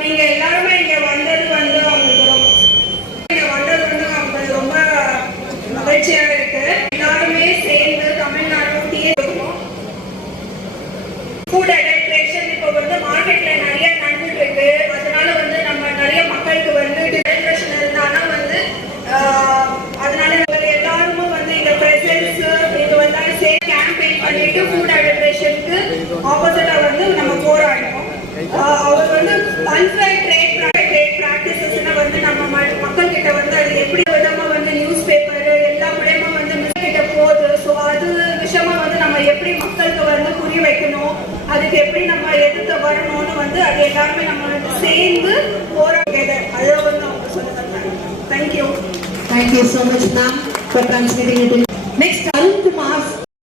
நீங்க எல்லாருமே இங்க வந்தது வந்து அவங்களுக்கு ரொம்ப மகிழ்ச்சியா இருக்கு. எல்லாருமே சேர்ந்து தமிழ்நாடு ஃபுட் அடல்ட்ரேஷன் இப்போ வந்து மார்க்கெட்ல நிறைய நடந்துட்டு இருக்கு. அதனால வந்து நம்ம நிறைய மக்களுக்கு வந்து அடல்ட்ரேஷன் இருந்தாலும் வந்து அதனால எல்லாருமே வந்து இந்த பிரசன்ஸ் இது வந்து கேம்பெயின் பண்ணிட்டு ஃபுட் அடல்ட்ரேஷனுக்கு ஆப்போசிட்டா வந்து நம்ம போராடுறோம். அவர் வந்து அன்ஃபேர் ட்ரேட் பிராக்டிசஸ்னா வந்து நம்ம மக்கள் கிட்ட வந்து அது எப்படி விதமா வந்து நியூஸ் பேப்பர் எல்லா மூலமா வந்து கிட்ட போகுது. ஸோ அது விஷயமா வந்து நம்ம எப்படி மக்களுக்கு வந்து புரிய வைக்கணும், அதுக்கு எப்படி நம்ம எதிர்த்து வரணும்னு வந்து அது எல்லாருமே நம்ம வந்து சேர்ந்து போராடுறது அதை வந்து அவங்க சொல்லுவாங்க. Thank you. Thank you so much, ma'am, for transmitting it. Next, Arun.